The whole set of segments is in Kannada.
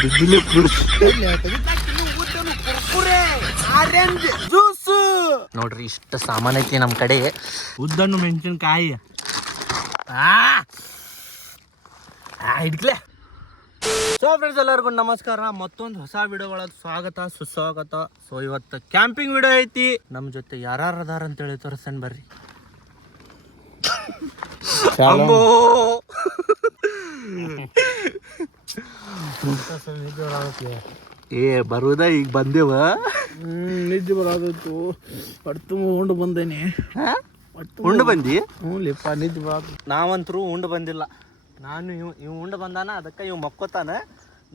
ಬಿದ್ದಿಲ್ಲ ಜ್ಯೂಸ್ ನೋಡ್ರಿ ಇಷ್ಟ ಸಾಮಾನ್ ಐತಿ ನಮ್ ಕಡೆ. ಉದ್ದನ್ನು ಮೆಣಸಿನ್ಕಾಯಿ ಆ! ಹಿಡ್ಕ್ಲೆ ಸೊ ಫ್ರೆಂಡ್ಸ್ ಎಲ್ಲರಿಗೂ ನಮಸ್ಕಾರ. ಮತ್ತೊಂದು ಹೊಸ ವಿಡಿಯೋ ಒಳಗೆ ಸ್ವಾಗತ ಸುಸ್ವಾಗತ. ಸೊ ಇವತ್ತು ಕ್ಯಾಂಪಿಂಗ್ ವಿಡಿಯೋ ಐತಿ. ನಮ್ಮ ಜೊತೆ ಯಾರು ಅದಾರ ಅಂತೇಳಿ ತೋರಿಸ್ತಾನೆ ಬರ್ರಿ. ಏ ಬರುದ? ಈಗ ಬಂದೇವ? ನಿದ್ದೆ ಬರಾದಿತ್ತು ಹೊಟ್ಟು ಉಂಡು ಬಂದೇನಿ. ಉಂಡು ಬಂದಿ? ಹ್ಞೂ ಲಿಪ್ಪ ನಿದ್ದೆ ಬರೋದು ನಾವಂತರೂ ಉಂಡು ಬಂದಿಲ್ಲ. ನಾನು ಇವ್ ಇವ್ ಉಂಡು ಬಂದಾನ ಅದಕ್ಕೆ ಇವ್ ಮಕ್ಕೋತಾನ.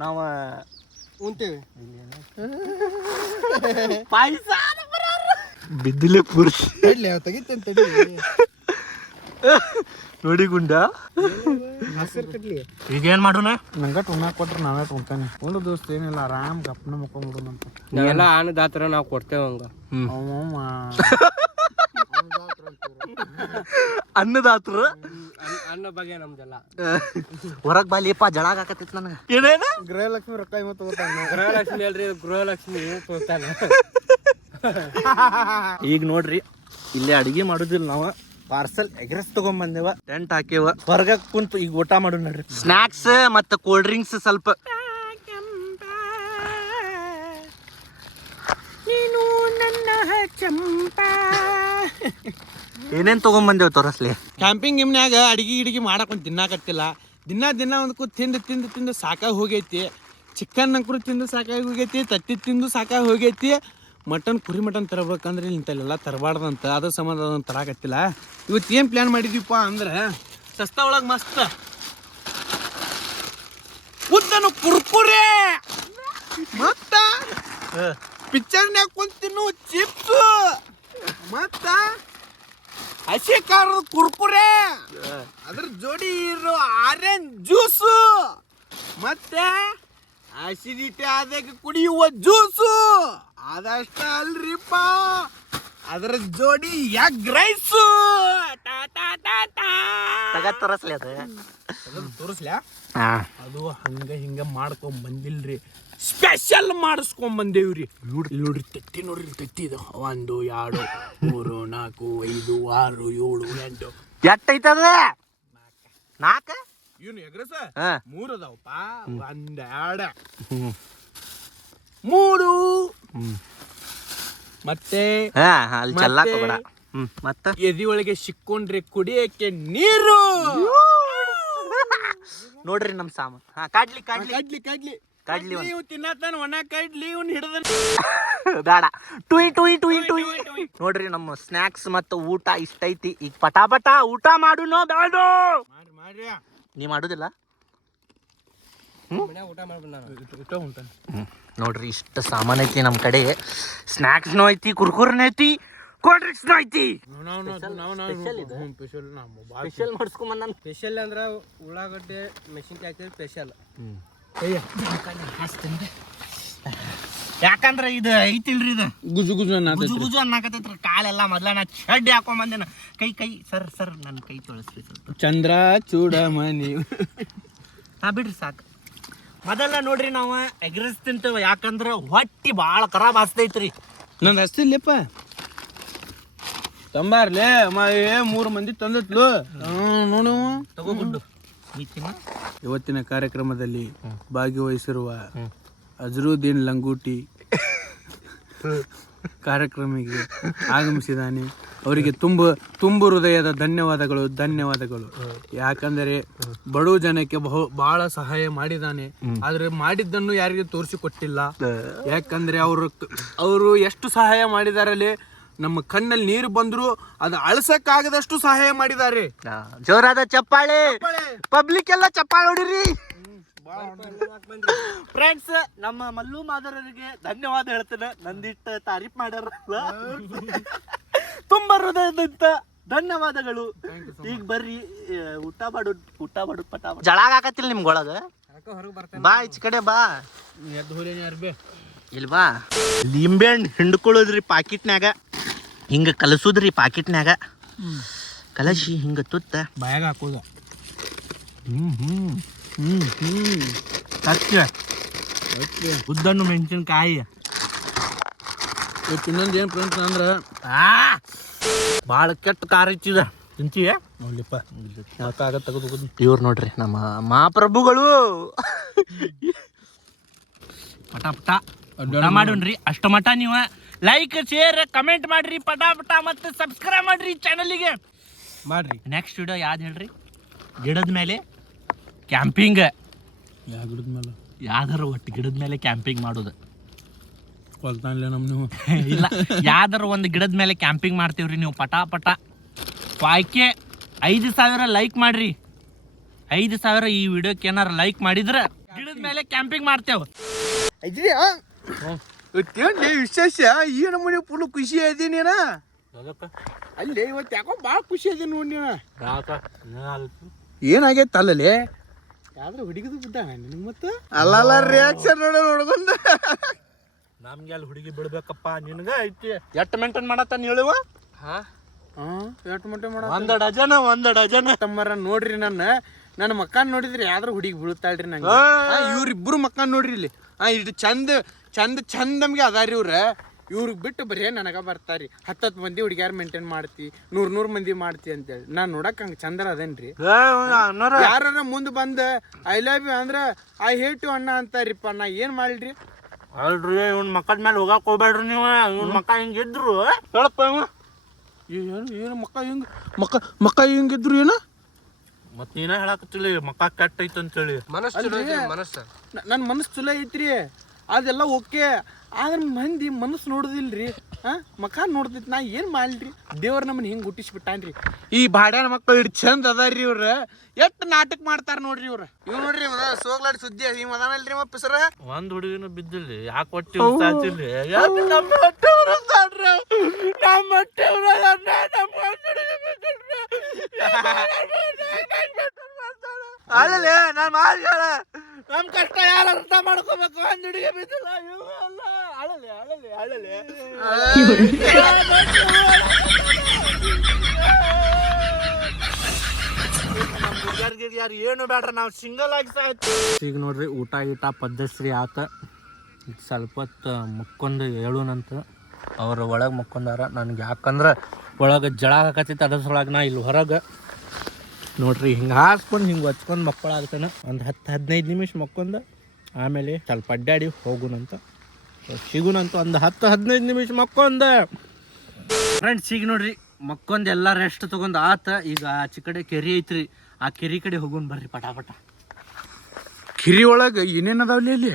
ನಾವ ಉಂತೇವೆ ಪಾಯಸ ಬಿದ್ದಿಲ್ಲ ಪುರುಷ. ತಡ್ಲಿ ತೆಗಿತೇನೆ ತಡಿ ನೋಡಿ ಗುಂಡ. ಈಗ ಏನ್ ಮಾಡೋಣ? ನಂಗ ಟುಣ್ಣ ಕೊಟ್ರೆ ನಾವೇ ಉಣ್ತಾನೆ ಒಂದು ದೋಸ್ತ ಏನಿಲ್ಲ ಆರಾಮ್ ಗಪ್ನ ಅಂತ. ನೀವೆಲ್ಲ ಅನ್ನದಾತರ ನಾವು ಕೊಡ್ತೇವೆ ಹಂಗ. ಅವಮ್ಮ ಅನ್ನದಾತ್ರ ಅನ್ನ ಬಗ್ಗೆ ನಮ್ದೆಲ್ಲ. ಹೊರಗ್ ಬಾಲಿಯಪ್ಪ ಜಳಾಗ ಹಾಕತ್ತಿತ್ತು ನನಗ. ಏನೇನು? ಗೃಹಲಕ್ಷ್ಮಿ ರೊಕ್ಕ ಇವತ್ತು ತಗೋತಾನೆ. ಗೃಹಲಕ್ಷ್ಮಿ ಅಲ್ರಿ ಗೃಹಲಕ್ಷ್ಮಿ ತಗೋತಾನೆ. ಈಗ ನೋಡ್ರಿ ಇಲ್ಲೇ ಅಡಿಗೆ ಮಾಡುದಿಲ್ಲ ನಾವ. ಪಾರ್ಸಲ್ ಎಗ್ರೆಸ್ ತಗೊಂಬಂದೇವ. ಟೆಂಟ್ ಹಾಕೇವ ಹೊರಗ ಕುಂತು ಈಗ ಊಟ ಮಾಡು ನೋಡ್ರಿ. ಸ್ನಾಕ್ಸ್ ಮತ್ತೆ ಕೋಲ್ಡ್ ಡ್ರಿಂಕ್ಸ್ ಸ್ವಲ್ಪ. ಏನೇನ್ ತಗೊಂಬಂದೇವ್ ತೋರಸ್ಲಿ? ಕ್ಯಾಂಪಿಂಗ್ ಗಿಮ್ನ್ಯಾಗ ಅಡಿಗೆ ಗಿಡಿಗೆ ಮಾಡಕೊಂಡು ತಿನ್ನಾಕತ್ತಿಲ್ಲ ದಿನ ದಿನ ಒಂದು ಕೂತ್ ತಿಂದು ತಿಂದು ತಿಂದು ಸಾಕಾಗಿ ಹೋಗೈತಿ. ಚಿಕನ್ ಅಂಕರು ತಿಂದು ಸಾಕಾಗಿ ಹೋಗೈತಿ ತತ್ತಿ ತಿಂದು ಸಾಕಾಗಿ ಹೋಗೈತಿ. ಮಟನ್ ಕುರಿ ಮಟನ್ ತರಬೇಕಂದ್ರೆ ಇಂಥಲ್ಲೆಲ್ಲ ತರಬಾರ್ದಂತ ಅದ್ರ ಸಂಬಂಧ ಅದನ್ನು ತರಾಕತ್ತಿಲ್ಲ. ಇವತ್ತು ಏನು ಪ್ಲ್ಯಾನ್ ಮಾಡಿದ್ವಿಪ್ಪ ಅಂದ್ರೆ ಸಸ್ತಾ ಒಳಗೆ ಮಸ್ತ್. ಉದ್ದನು ಕುರ್ಕುರೆ! ಮತ್ತ? ಪಿಕ್ಚರ್ನ್ಯಾಗ ಕುಂತಿನ್ನು ಚಿಪ್ಸ್. ಮತ್ತ? ಹಸಿ ಖಾರದ ಕುರ್ಕುರೆ ಅದ್ರ ಜೋಡಿ ಇರೋ ಆರೆಂಜ್ ಜ್ಯೂಸ್ ಮತ್ತೆ ಆಸಿಡಿಟಿ ಆದಾಗ ಕುಡಿಯುವ ಜ್ಯೂಸು ಅದಷ್ಟ ಅಲ್ರಿಪ್ಪ. ಅದ್ರ ಜೋಡಿ ಎಗ್ ರೈಸ್ ತಗ ತೋರಿಸ್ಲಿ ಅದ. ತೋರಿಸ್ಲ್ಯಾ ಹಾ. ಅದು ಹಂಗ ಹಿಂಗ ಮಾಡ್ಕೊಂಡ್ ಬಂದಿಲ್ರಿ. ಸ್ಪೆಷಲ್ ಮಾಡಿಸ್ಕೊಂಡ್ ಬಂದೇವ್ರಿ ನೋಡ್ರಿ. ನೋಡ್ರಿ ತತ್ತಿ ನೋಡ್ರಿ ತತ್ತಿ ಇದು. ಒಂದು ಎರಡು ಮೂರು ನಾಲ್ಕು ಐದು ಆರು ಏಳು ಎಂಟು. ಎಟ್ಟೈತದ ನಾಲ್ಕು? ಏನು ಎಗ್ರಸ? ಹಾ. ಮೂರು ಅದಾವಪ್ಪ. ಒಂದ್ ಎರಡ ಹ್ಮ್. ಮೂರು. ಮತ್ತೆ ಹಾ ಅಲ್ಲಿ ಚೆಲ್ಲಾಕ ಮತ್ತೆ? ಹೋಗ್ಬೇಡ. ಹ್ಮ್ ಮತ್ತ? ಎದಿ ಒಳಗೆ ಸಿಕ್ಕೊಂಡ್ರೆ ಕುಡಿಯಕ್ಕೆ ನೀರು. ನೋಡ್ರಿ ನಮ್ ಸಾಮಾನ್. ಹಾ ಕಾಡ್ಲಿ ಕಾಡ್ಲಿ. ಕಡ್ಲಿ ಕಡ್ಲಿ. ಕಡ್ಲಿ ಒಂದ್. ಇವ್ ತಿನ್ನತ್ತಾನ ಒಣ ಕಡ್ಲಿ ಇವ್ನ ಹಿಡ್ದ ಬೇಡ. ಟುಯ್ ಟುಯ್ ಟುಯ್ ಟುಯ್ ನೋಡ್ರಿ ನಮ್ಮ ಸ್ನಾಕ್ಸ್ ಮತ್ತು ಊಟ ಇಷ್ಟ ಐತಿ ಈಗ ಪಟಾ ಪಟ ಊಟ ಮಾಡುನೋ ಬೇಡ ಮಾಡ್ರಿ ಮಾಡ್ರಿ. ನೀ ಮಾಡುದಿಲ್ಲ? ಊಟ ಮಾಡ್ಬಿಡ ಊಟ ಉಂಟಾನೆ ನೋಡ್ರಿ ಇಷ್ಟು ಸಾಮಾನ್ ಐತಿ ನಮ್ಮ ಕಡೆ. ಸ್ನಾಕ್ಸ್ನು ಐತಿ ಕುರ್ಕುರ್ನ ಐತಿ ಕೋಲ್ಡ್ ಡ್ರಿಂಕ್ಸ್ನು ಐತಿ. ನಾವು ನಾವು ನಾವು ಸ್ಪೆಷಲ್ ಮಾಡಿಸ್ಕೊಂಬಂದ ಸ್ಪೆಷಲ್ ಅಂದ್ರೆ ನಾನು ಸ್ಪೆಷಲ್ ಅಂದ್ರ ಉಳ್ಳಾಗಡ್ಡೆ ಮೆಣಸಿನ್ಕಾಯಿ ಹಾಕಿದ್ರೆ ಸ್ಪೆಷಲ್ ಯಾಕಂದ್ರೆ ಇದು ಐತಿಲ್ರಿ ಇದು? ಗುಜು ಗುಜು ಗುಜು ಗುಜು ಅನ್ನಕತ್ತೈತ್ರಿ. ಕಾಲೆಲ್ಲ ಮೊದ್ಲ ನಾ ಚಡ್ಡಿ ಹಾಕೊಂಡ್ ಬಂದೇನ ಕೈ ಕೈ ಸರ್ ಸರ್ ನನ್ನ ಕೈ ತೊಳಸ್ರಿ ಸ್ವಲ್ಪ. ಚಂದ್ರ ನೀವು ಹಾ ಬಿಡ್ರಿ ಸಾಕು. ಮೊದಲ ನೋಡ್ರಿ ನಾವು ಎಗ್ರೆಸ್ ತಿಂತೇವೆ ಯಾಕಂದ್ರ ಹೊಟ್ಟಿ ಭಾಳ ಖರಾಬ್ ಹಸ್ತೈತ್ರಿ ನಂದು ಹಸ್ತಿಲ್ಲಪ್ಪ ತಂಬಾರ್ಲೆ ಏ ಮೂರು ಮಂದಿ ತಂದತ್ಲು ನೋಡು. ತಗೋಬಿಟ್ಟು ಇವತ್ತಿನ ಕಾರ್ಯಕ್ರಮದಲ್ಲಿ ಭಾಗವಹಿಸಿರುವ ಅಜರುದ್ದೀನ್ ಲಂಗೂಟಿ ಕಾರ್ಯಕ್ರಮಿಗೆ ಆಗಮಿಸಿದ್ದಾನೆ. ಅವರಿಗೆ ತುಂಬ ತುಂಬ ಹೃದಯದ ಧನ್ಯವಾದಗಳು ಧನ್ಯವಾದಗಳು. ಯಾಕಂದರೆ ಬಡವ ಜನಕ್ಕೆ ಬಹು ಬಹಳ ಸಹಾಯ ಮಾಡಿದಾನೆ ಆದ್ರೆ ಮಾಡಿದ್ದನ್ನು ಯಾರಿಗೂ ತೋರಿಸಿಕೊಟ್ಟಿಲ್ಲ. ಯಾಕಂದ್ರೆ ಅವರು ಅವರು ಎಷ್ಟು ಸಹಾಯ ಮಾಡಿದಾರಲ್ಲಿ ನಮ್ಮ ಕಣ್ಣಲ್ಲಿ ನೀರು ಬಂದ್ರು ಅದು ಅಳಸಕ್ಕಾಗದಷ್ಟು ಸಹಾಯ ಮಾಡಿದ್ದಾರೆ. ಜೋರಾದ ಚಪ್ಪಾಳೆ. ಪಬ್ಲಿಕ್ ಎಲ್ಲ ಚಪ್ಪಾಳೆ ಹೊಡಿರಿ. ಫ್ರೆಂಡ್ಸ್ ನಮ್ಮ ಮಲ್ಲು ಮಾದರರಿಗೆ ಧನ್ಯವಾದ ಹೇಳ್ತೇನೆ. ನಂದಿಟ್ಟ ತಾರೀಫ್ ಮಾಡ್ಯಾರಲ್ಲ. ತುಂಬಾ ಹೃದಯದಂತ ಧನ್ಯವಾದಗಳು. ಈಗ ಬರ್ರಿ ಊಟ ಮಾಡು ಊಟ ಮಾಡು ಪಟ ಜಳಾಗ ಹಾಕತ್ತಿಲ್ಲ ನಿಮ್ಗೊಳಗ ಹೊರಗೆ ಬರ್ತಾನೆ ಬಾ ಈಚ ಕಡೆ ಬಾ. ಎದ್ದು ಹೋಲೇನಿ ಅರ್ಬೆ. ಇಲ್ ಬಾ. ಲಿಂಬೆ ಹಣ್ಣು ಹಿಂಡ್ಕೊಳ್ಳೋದ್ರಿ ಪಾಕಿಟ್ನ್ಯಾಗ. ಹಿಂಗ ಕಲಸುದ್ರಿ ಪಾಕಿಟ್ನ್ಯಾಗ. ಕಲಸಿ ಹಿಂಗ ತುತ್ತ. ಬಾಯಾಗ ಹಾಕೋದ. ಹ್ಮ್ ಹ್ಮ್ ಹ್ಮ್ ಹ್ಮ್. ಸತ್ಯ. ಉದ್ದನ್ನು ಮೆಣಸಿನ್ಕಾಯಿ. ಇವತ್ತು ಇನ್ನೊಂದು ಏನು ಫ್ರೆಂಡ್ಸ್ ಅಂದ್ರೆ? ಆ ಭಾಳ ಕೆಟ್ಟ ಕಾರ್ ಹೆಚ್ಚಿದ ತಿಂತೀಯ? ನೋಡ್ಲಿಪ್ಪ. ಯಾಕಾಗ ತೆಗೆದು ಇವ್ರು ನೋಡ್ರಿ ನಮ್ಮ ಮಹಾಪ್ರಭುಗಳು. ಪಟ ಪಟ. ಮಾಡೋಣ್ರಿ. ಅಷ್ಟ ಮಟ ನೀವು ಲೈಕ್ ಶೇರ್ ಕಮೆಂಟ್ ಮಾಡ್ರಿ. ಪಟ ಪಟ ಮತ್ತೆ ಸಬ್ಸ್ಕ್ರೈಬ್ ಮಾಡ್ರಿ ಚಾನಲಿಗೆ ಮಾಡ್ರಿ. ನೆಕ್ಸ್ಟ್ ವಿಡಿಯೋ ಯಾವ್ದು ಹೇಳ್ರಿ? ಗಿಡದ ಮೇಲೆ ಕ್ಯಾಂಪಿಂಗ್ ಯಾ ಗಿಡದ ಮೇಲೆ? ಯಾವ್ದಾರ ಒಟ್ಟು ಗಿಡದ ಮೇಲೆ ಕ್ಯಾಂಪಿಂಗ್ ಮಾಡೋದು. ಹೊಲ್ತಾನಿಲ್ಲ ನಮ್ ನೀವು. ಇಲ್ಲ ಯಾವ್ದಾರ ಒಂದು ಗಿಡದ ಮೇಲೆ ಕ್ಯಾಂಪಿಂಗ್ ಮಾಡ್ತೀವ್ರಿ ನೀವು ಪಟ ಪಟ ಆಯ್ಕೆ ಐದು ಸಾವಿರ ಲೈಕ್ ಮಾಡ್ರಿ. ಐದು ಸಾವಿರ ಈ ವಿಡಿಯೋಕ್ಕೆ ಏನಾರ ಲೈಕ್ ಮಾಡಿದ್ರೆ ಗಿಡದ ಮೇಲೆ ಕ್ಯಾಂಪಿಂಗ್ ಮಾಡ್ತೇವೆ. ವಿಶೇಷ? ಈ ನಮ್ಮನೆ ಫುಲ್ ಖುಷಿ ಇದೀನಿ ನೀನ? ಅಲ್ಲಿ ಇವತ್ತು ಯಾಕೋ ಭಾಳ ಖುಷಿ ಇದೀನಿ ನೋಡಿ ನೀನ. ಏನಾಗೈತೆ ಅಲ್ಲಲ್ಲಿ? ಯಾವ್ದ್ರ ಹುಡುಗಿದು ಬಿದ್ದ ನಿನಗೆ ಮತ್ತೆ? ಅಲ್ಲಲ್ಲ ರಿಯಾಕ್ಷನ್ ನೋಡ ನೋಡ್ಕೊಂಡು ನಮ್ಗೆ ಅಲ್ಲಿ ಹುಡುಗಿ ಬಿಡ್ಬೇಕಪ್ಪ ನಿನಗ ಐತಿ. ಎಷ್ಟು ಮೇಂಟೈನ್ ಮಾಡತ್ತ ಹೇಳುವ ಹಾ? ಎಷ್ಟು ಮಟ್ಟ ಮಾಡ ಒಂದ ಡಜನ್ ಒಂದ ಡಜನ್. ತಮ್ಮರ ನೋಡ್ರಿ ನನ್ನ. ನನ್ನ ಮಕ್ಕ ನೋಡಿದ್ರಿ ಯಾವ್ದ್ರ ಹುಡುಗಿ ಬೀಳ್ತಾಳ್ರಿ ನಂಗೆ. ಇವ್ರಿಬ್ರು ಮಕ್ಕ ನೋಡ್ರಿ ಇಲ್ಲಿ. ಹಾ ಇಷ್ಟು ಚಂದ ಚಂದ ಚಂದ ನಮ್ಗೆ ಅದಾರಿ ಇವ್ರ. ಇವ್ರಿಗೆ ಬಿಟ್ಟು ಬರೀ ನನಗ ಬರ್ತಾರಿ. ಹತ್ತತ್ತು ಮಂದಿ ಹುಡುಗಿಯಾರು ಮೇಂಟೈನ್ ಮಾಡ್ತಿ ನೂರ್ ನೂರ್ ಮಂದಿ ಮಾಡ್ತಿ ಅಂತೇಳಿ. ನಾನ್ ನೋಡಕ್ ಹಂಗ ಚಂದರ ಅದೇನ್ರಿ? ಯಾರ ಮುಂದ್ ಬಂದ ಐ ಲವ್ ಯು ಅಂದ್ರ ಐ ಹೇಟ್ ಯು ಅಣ್ಣ ಅಂತಾರಿಪ್ಪ. ನಾ ಏನ್ ಮಾಡ್ಲಿ? ಅಲ್ರಿ ಇವ್ನ ಮಕ್ಕದ ಮೇಲೆ ಹೋಗಕ್ ಹೋಗ್ಬೇಡ್ರಿ ನೀವು. ಇವ್ನ ಮಕ್ಕ ಹಿಂಗಿದ್ರು ಹೇಳಪ್ಪ ಇವ. ಏನು ಏನು ಮಕ್ಕ ಹಿಂಗ ಮಕ್ಕ ಮಕ್ಕ ಹಿಂಗಿದ್ರು ಏನು? ಮತ್ ನೀನ ಹೇಳಕತ್ತಿಲ್ಲ ಮಕ್ಕ ಕೆಟ್ಟ ಐತಿ ಅಂತೇಳಿ ನನ್ನ ಮನಸ್ಸು ಚಲೋ ಐತ್ರಿ. ಅದೆಲ್ಲ ಓಕೆ. ಆದ್ರೆ ಮಂದಿ ಮನಸ್ಸು ನೋಡುದಿಲ್ರಿ. ಹಾ? ಮಕ ನೋಡ್ತೈತಿ ನಾ ಏನ್ ಮಾಡ್ಲಿ? ದೇವ್ರ ನಮ್ಮನ್ನ ಹಿಂಗ್ ಹುಟ್ಟಿಸ್ಬಿಟ್ಟಾನ್ರಿ. ಈ ಬಾಡ್ಯಾನ ಮಕ್ಕಳು ಇಟ್ಟು ಚಂದ ಅದಾರ್ರಿ ಇವ್ರ. ಎಷ್ಟು ನಾಟಕ ಮಾಡ್ತಾರ ನೋಡ್ರಿ ಇವ್ರ. ಇವ್ ನೋಡ್ರಿ ಸೋಗ್ಲಾಡಿ ಸುದ್ದಿ ಹಿಂಗ್ ಅದಾನಲ್ರಿ ಮಪ್ಪ ಸರ ಒಂದ್ ಹುಡುಗಿನ ಬಿದ್ದಿಲ್ಲ ಯಾಕೆ ಹೊಟ್ಟಿ ಉರಿಸ್ತಾನ, ನಮ್ಮ ನಾನು ಮಾಡ್ಯಾಳ ನಮ್ ಕಷ್ಟ ಯಾರು ಅರ್ಥ ಮಾಡ್ಕೋಬೇಕು? ಒಂದ್ ಹುಡುಗಿ ಬಿದ್ದಿಲ್ಲ. ಇವ ಅಲ್ಲ. ಅಳಲಿ ಅಳಲಿ ಅಳಲೆ. ಯಾರು ಏನು ಬೇಡ ನಾವು ಸಿಂಗಲ್ ಆಗಿ ಸಾಯ್ತು ಈಗ ನೋಡ್ರಿ ಊಟ ಗೀಟ ಪದ್ಧಶ್ರೀ ಆತ. ಈಗ ಸ್ವಲ್ಪ ಹೊತ್ತು ಮುಕ್ಕೊಂಡು ಹೇಳೋಣಂತ ಅವ್ರ ಒಳಗೆ ಮುಕ್ಕೊಂಡಾರ. ನನಗೆ ಯಾಕಂದ್ರೆ ಒಳಗೆ ಜಳ ಹಾಕತ್ತಿತ್ತು ಅದ್ರ ಸೊಳಗೆ ನಾ ಇಲ್ಲಿ ಹೊರಗೆ ನೋಡ್ರಿ ಹಿಂಗೆ ಹಾಸ್ಕೊಂಡು ಹಿಂಗೆ ಹಚ್ಕೊಂಡು ಮಕ್ಕಳಾಗ್ತಾನೆ ಒಂದು ಹತ್ತು ಹದಿನೈದು ನಿಮಿಷ ಮಕ್ಕೊಂದು ಆಮೇಲೆ ಸ್ವಲ್ಪ ಅಡ್ಡಾಡಿ ಹೋಗುನಂತ. ಸಿಗುನಂತ ಒಂದು ಹತ್ತು ಹದಿನೈದು ನಿಮಿಷ ಮಕ್ಕೊಂದ. ಫ್ರೆಂಡ್ಸ್ ಈಗ ನೋಡ್ರಿ ಮಕ್ಕೊಂದು ಎಲ್ಲ ರೆಸ್ಟ್ ತಗೊಂಡ್ ಆತ. ಈಗ ಆಚೆ ಕಡೆ ಕೆರಿ ಐತ್ರಿ. ಆ ಕೆರಿ ಕಡೆ ಹೋಗೋಣ ಬರ್ರಿ ಪಟಾಪಟ. ಪಟ ಕಿರಿ ಒಳಗ ಏನೇನು ಅದಾವ್ಲಿ ಅಲ್ಲಿ?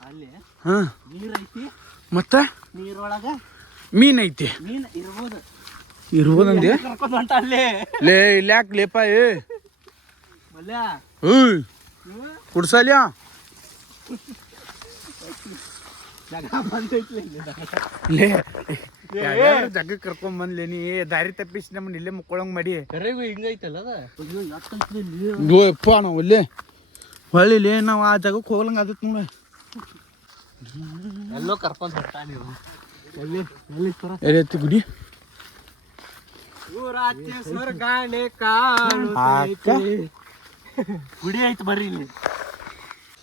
ಅಲ್ಲಿ ಹಾ. ನೀರ್ ಐತಿ. ಮತ್ತೆ? ನೀರೊಳಗೆ ಮೀನ್ ಐತಿ. ಮೀನ್ ಇರ್ಬೋದು. ಇರ್ಬೋದಂದೆ? ಲೇ ಇಲ್ಲ ಅಲ್ಲಿ ಲೇ ಇಲ್ಯಾಕ್ ಲೇಪ ಏ ಕುಡ್ಸಲ್ಯಾ. ಲೇ ಜಗ ಕರ್ಕೊಂಡ್ ಬಂದ್ಲೆ ನೀ? ದಾರಿ ತಪ್ಪಿಸಿ ನಮ್ಮನ್ನ ಇಲ್ಲೇ ಮುಕ್ಕೊಳಂಗ್ ಮಾಡಿ. ಕರೆಗೂ ಹಿಂಗೈತಲ್ಲ ಇಲ್ಲಿ? ಯಪ್ಪ ನಾವು ಅಲ್ಲೇ ಹೊಳ್ಳಿಲಿ ನಾವು ಆ ಜಾಗಕ್ಕೆ ಹೋಗ್ಲಂಗ ಅದಕ್ಕೆ ನೋಡ. ಎಲ್ಲೋ ಕರ್ಕೊಂಡ್ ಬರ್ತಾನೆ ನೀವು. ಎಲ್ಲಿ ಎಲ್ಲಿ ಸರ ಗುಡಿ ಐತಿ ಬರ್ರಿ ಇಲ್ಲಿ.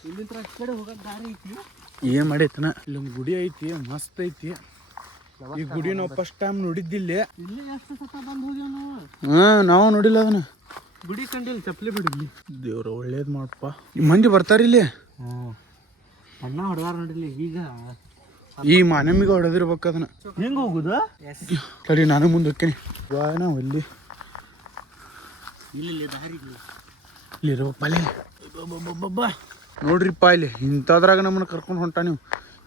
ಇಲ್ಲಿಂದ ಈ ಕಡೆ ಹೋಗಕ್ ದಾರಿ ಐತಿ. ಏನ್ ಮಾಡೈತನ. ಇಲ್ಲೊಂದು ಗುಡಿ ಐತಿ ಮಸ್ತ್ ಐತಿ. ಈ ಗುಡಿ ನಾವು ಫಸ್ಟ್ ಟೈಮ್ ನೋಡಿದ್ದಿಲ್ಲ ಇಲ್ಲಿ. ಎಷ್ಟು ಸತ ಬಂದು ಹೋಗ್ಯಾವ ನಾವು? ಹಾ ನಾವು ನೋಡಿಲ್ಲ ಅದನ್ನ. ಗುಡಿ ಕಂಡಿಲ್ಲ ಚಪ್ಪಲಿ ಬಿಡಿ ದೇವ್ರ ಒಳ್ಳೇದ್ ಮಾಡಪ್ಪ ಈ ಮಂದಿ ಬರ್ತಾರ ಇಲ್ಲಿ. ಹ್ಞೂ ಅಣ್ಣ ಹೊಡೆದಾರ ನೋಡಿಲ್ಲ ಈಗ. ಈ ಮಾನಮಿಗೆ ಹೊಡೆದಿರ್ಬೇಕು ಅದನ್ನ. ಹೆಂಗ ಹೋಗುದು? ತಡಿ ನಾನು ಮುಂದೆ ಹೋಗ್ತೇನೆ ವಾ ನಾವು ಅಲ್ಲಿ ಇಲ್ಲಿ ಇಲ್ಲಿ ದಾರಿ ಇಲ್ಲ. ಇಲ್ಲಿ ಇರ್ಬೇಕು ಅಲ್ಲಿ ನೋಡ್ರಿಪ್ಪ ಇಲ್ಲಿ ಇಂಥದ್ರಾಗ ನಮ್ಮನ್ನ ಕರ್ಕೊಂಡು ಹೊಂಟ ನೀವು.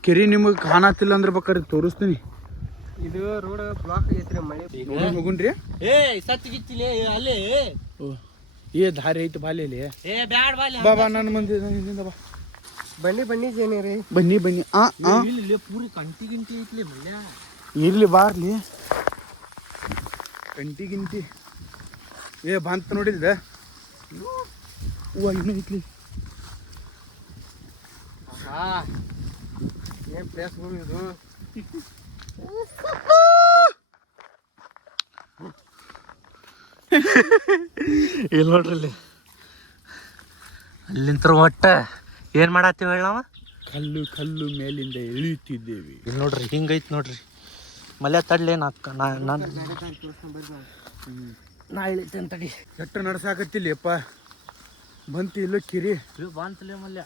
ಕೆರಿ ನಿಮಗೆ ಕಾಣತಿಲ್ಲ ಅಂದ್ರೆ ಬೇಕಾದ್ರೆ ತೋರಿಸ್ತೀನಿ. ಇದು ರೋಡ್ ಬ್ಲಾಕ್ ಆಗೈತ್ರಿ ಮಳೆ ನೋಡಿ ಏ ಏ ಸತ್ತಿಗಿತ್ತಿಲೆ ಅಲ್ಲಿ ಓ ಏ ದಾರಿ ಐತಿ ಬಾಲಿ ಇಲ್ಲಿ. ಏ ಬ್ಯಾಡ್ ಬಾಲಿ ಬಾ ಬಾ ನನ್ನ ಮಂದಿ ಬಾ. ಬನ್ನಿ ಬನ್ನಿ ಜೇನಿರಿ ಬನ್ನಿ ಬನ್ನಿ. ಆ ಆ. ಇಲ್ಲಿ ಇಲ್ಲಿ ಪೂರಿ ಕಂಟಿ ಗಿಂಟಿ ಐತ್ಲಿ ಮಲ್ಯ. ಇರ್ಲಿ ಬಾರ್ಲಿ. ಕಂಟಿ ಗಿಂಟಿ. ಏ ಬಂತ ನೋಡಿಲ್ದ ಹೂವ ಇನ್ನೂ ಐತ್ಲಿ. ಹಾ ಏನ್ ಪ್ಲೇಸ್ ಇದು? ಇಲ್ಲಿ ನೋಡ್ರಿ ಅಲ್ಲಿ ಅಲ್ಲಿಂತ್ರ ಒಟ್ಟ ಏನು ಮಾಡತ್ತೀವಿ ಹೇಳವ ನಾವು ಕಲ್ಲು ಕಲ್ಲು ಮೇಲಿಂದ ಇಳಿಯುತ್ತಿದ್ದೇವೆ. ಇಲ್ಲಿ ನೋಡ್ರಿ ಹಿಂಗೈತೆ ನೋಡ್ರಿ. ಮಲ್ಯ ತಡ್ಲಿ ನಾ ನಾ ನಾನು ನಾ ಇಳಿತೇನೆ ತಡಿ. ಕೆಟ್ಟ ನಡ್ಸಾಕತ್ತಿಲ್ಲ ಅಪ್ಪ. ಬಂತು ಇಲ್ಲ ಕಿರಿ. ಬಂತಲೇ ಮಲ್ಯ.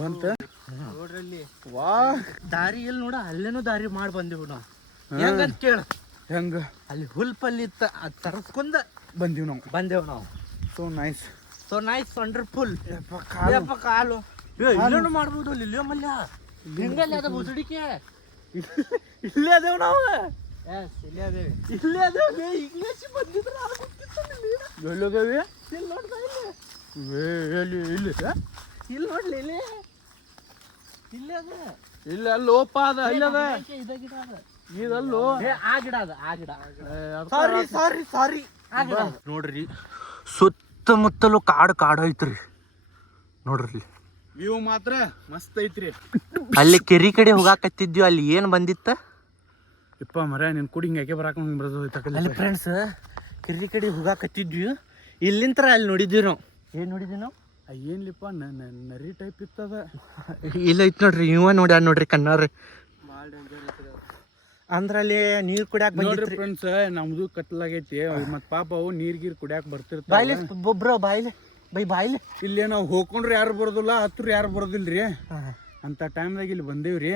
ಬಂತ? ನೋಡ್ರಿ ಅಲ್ಲಿ ವಾ. ದಾರಿ ಇಲ್ಲಿ ನೋಡ ಅಲ್ಲೇನು ದಾರಿ ಮಾಡಿ ಬಂದೆವು ನಾವು. ಹೆಂಗಂತ ಕೇಳ. ಹೆಂಗ? ಅಲ್ಲಿ ಹುಲ್ಪಲ್ಲಿ ಇತ್ತ ಅದು ತರಸ್ಕೊಂಡ ಬಂದೀವಿ ನಾವು. ಬಂದೇವು ನಾವು. So nice so nice wonderful ಕಾಲು. ಯಪ್ಪ ಕಾಲು. ಏ ಇಲ್ಲೇನು ಮಾಡ್ಬೋದು ಅಲ್ಲಿ? ಇಲ್ಲೇ ಮಲ್ಯ? ಹಿಂಗಲ್ಲಿ ಅದ ಮುಸುಡಿಕೆ ಇಲ್ಲೇ ಅದೇವ್ ನಾವು? ಇಲ್ಲೇ ಅದೇವಿ. ಇಲ್ಲೇ ಅದೇವ್? ಇಂಗ್ಲೀಷ್ ಬಂದಿದ್ರ ಎಲ್ಲೋದೇವಿ ಇಲ್ಲಿ ನೋಡ್ತಾ ಇಲ್ಲಿ? ಎಲ್ಲಿ ಇಲ್ಲಿ ಇಲ್ಲಿ ನೋಡ್ಲಿ ಇಲ್ಲಿ. ಇಲ್ಲೇ ಅದ. ಇಲ್ಲ ಅಲ್ಲೋಪ ಅದ ಇಲ್ಲದ ಇದಲ್ಲೋ ಏ ಆ ಗಿಡ ಅದ ಆ ಗಿಡ ಸಾರಿ ಸಾರಿ ಸಾರಿ ನೋಡ್ರಿ ಸುತ್ತಮುತ್ತಲು ಕಾಡು ಕಾಡು ಐತ್ರಿ ನೋಡ್ರಿ ವ್ಯೂ ಮಾತ್ರ ಮಸ್ತ್ ಐತ್ರಿ. ಅಲ್ಲಿ ಕೆರಿ ಕಡೆ ಹೋಗಾಕತ್ತಿದ್ವಿ ಅಲ್ಲಿ ಏನ್ ಬಂದಿತ್ತ? ಇಪ್ಪ ಮರ ನಿನ್ ಕುಡಿ ಹಿಂಗೆ ಯಾಕೆ ಬರಾಕ ಹಿಂಗೆ ಬರೋದು ಅಲ್ಲಿ ಫ್ರೆಂಡ್ಸ್ ಕೆರಿ ಕಡೆ ಹೋಗಾಕತ್ತಿದ್ವಿ ಇಲ್ಲಿಂತ್ರ ಅಲ್ಲಿ ನೋಡಿದ್ವಿ ನಾವು. ಏನ್ ನೋಡಿದ್ವಿ ನಾವು? ಏನ್ಲಿಪ್ಪ ನರಿ ಟೈಪ್ ಇತ್ತದ. ಇಲ್ಲ ಐತ್ ನೋಡ್ರಿ ಇವ ನೋಡ್ಯಾರ ನೋಡ್ರಿ ಕಣ್ಣಾರ. ಅಂದ್ರ ಅಲ್ಲಿ ನೀರ್ ಕುಡಿಯಾಕ ನೋಡ್ರಿ ಫ್ರೆಂಡ್ಸ್ ನಮ್ದು ಕತ್ಲಾಗೈತಿ. ಮತ್ ಪಾಪ ಅವು ನೀರ್ ಗೀರ್ ಕುಡಿಯಾಕ ಬರ್ತಿರ್ತಾವ. ಬಾಯ್ಲೆ ಬೊಬ್ರ ಬಾಯ್ಲೆ. ಬೈ ಬಾಯಿಲ್ ಇಲ್ಲಿ ನಾವು ಹೋಗ್ಕೊಂಡ್ರೆ ಯಾರು ಬರೋದಿಲ್ಲ ಹತ್ರ ಯಾರು ಬರೋದಿಲ್ರಿ. ಅಂತ ಟೈಮ್ದಾಗ ಇಲ್ಲಿ ಬಂದೇವ್ರಿ.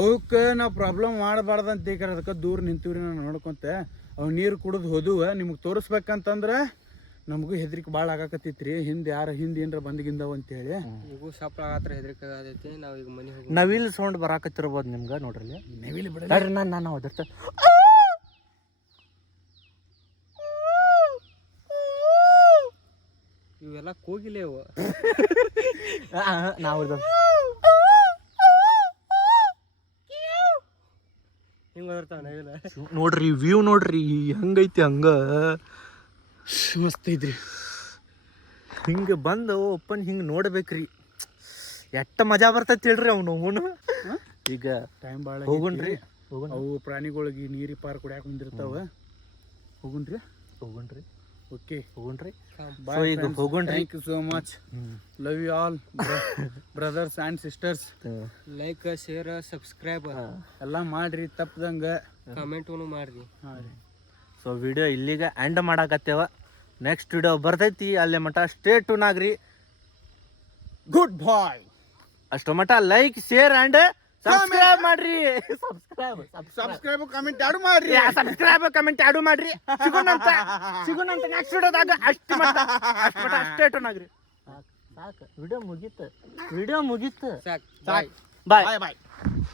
ಅವಕ್ಕೆ ನಾವು ಪ್ರಾಬ್ಲಮ್ ಮಾಡಬಾರ್ದು ಅಂತ ಈಗ ಅದಕ್ಕೆ ದೂರ ನಿಂತೀವ್ರಿ ನಾನು ನೋಡ್ಕೊಂತ. ಅವು ನೀರು ಕುಡಿದು ಹೋದುವ ನಿಮ್ಗೆ ತೋರಿಸ್ಬೇಕಂತಂದ್ರೆ ನಮಗೂ ಹೆದ್ರಿಕೆ ಭಾಳ ಆಗಾಕತ್ತಿತ್ರಿ. ಹಿಂದೆ ಯಾರ ಹಿಂದೆ ಏನರ ಬಂದ್ಗಿಂದವ ಅಂತೇಳಿ. ಈಗೂ ಸಪ್ಳ ಆಗತ್ರ ಹೆದರಿಕೆ ಆಗತೈತಿ. ನಾವು ಈಗ ಮನೆ ನವಿಲ್ ಸೌಂಡ್ ಬರಾಕತ್ತಿರ್ಬೋದು ನಿಮ್ಗೆ ನೋಡ್ರಿ ನವಿಲಿ ಬಿಡ ನೋಡ್ರಿ ನಾನು ನಾನು ಇವೆಲ್ಲ ಕೂಗಿಲೆ ಅವು ನಾವು ಹಿಂಗೆ ಓದಿರ್ತಾವ ನಾವಿಲ್ಲ ನೋಡ್ರಿ ವ್ಯೂ ನೋಡ್ರಿ ಹಂಗೈತಿ ಹಂಗ. ಮಸ್ತ್ ಐತ್ರಿ. ಹಿಂಗ ಬಂದು ಒಪ್ಪನ್ ಹಿಂಗ ನೋಡ್ಬೇಕ್ರಿ. ಎಟ್ಟ ಮಜಾ ಬರ್ತೈತಿ ಹೇಳ್ರಿ ಅವ್ನು ಅವನು. ಈಗ ಟೈಮ್ ಭಾಳ ಹೋಗುಣ್ರಿ ಹೋಗುಣ ಅವು ಪ್ರಾಣಿಗಳಿಗೆ ನೀರಿ ಪಾರ್ ಕುಡಿಯಾಕ ಬಂದಿರ್ತಾವ. ಹೋಗುಣ್ರಿ. ಹೋಗುಣ್ರಿ. ಓಕೆ ಹೋಗೋಣ್ರಿ. So, ಈಗ ಹೋಗೋಣ್ರಿ. Thank you so much love you all brothers and sisters like share subscribe ಎಲ್ಲ ಮಾಡ್ರಿ ತಪ್ಪದಂಗ ಕಮೆಂಟೂ ಮಾಡ್ರಿ. ಹಾಂ ರೀ. ಸೊ ವಿಡಿಯೋ ಇಲ್ಲಿಗೆ ಎಂಡ್ ಮಾಡಾಕತ್ತೇವ. ನೆಕ್ಸ್ಟ್ ವಿಡಿಯೋ ಬರ್ತೈತಿ ಅಲ್ಲೇ ಮಟ ಸ್ಟೇ ಟೂನ್ ಆಗ್ರಿ. ಗುಡ್ ಬಾಯ್ ಅಷ್ಟು ಮಟ ಲೈಕ್ ಶೇರ್ ಅಂಡ್ ಸಬ್ಸ್ಕ್ರೈಬ್ ಮಾಡ್ರಿ. ಸಬ್ಸ್ಕ್ರೈಬ್ ಸಬ್ಸ್ಕ್ರೈಬ್ ಕಮೆಂಟ್ ಯಾರು ಮಾಡ್ರಿ. ಸಬ್ಸ್ಕ್ರೈಬ್ ಕಮೆಂಟ್ ಆಡು ಮಾಡ್ರಿ. ಸಿಗೋಣಂತ ಸಿಗೋಣಂತ ನೆಕ್ಸ್ಟ್ ವಿಡಿಯೋದಾಗ ಅಷ್ಟು ಮಟ್ಟ ಅಷ್ಟು ಮಟ್ಟ ಅಷ್ಟೇ ಟೋನ್ ಸಾಕು ವಿಡಿಯೋ ಮುಗೀತು. ವಿಡಿಯೋ ಮುಗೀತು. ಸಾಕ್ ಬಾಯ್ ಬಾಯ್ ಬಾಯ್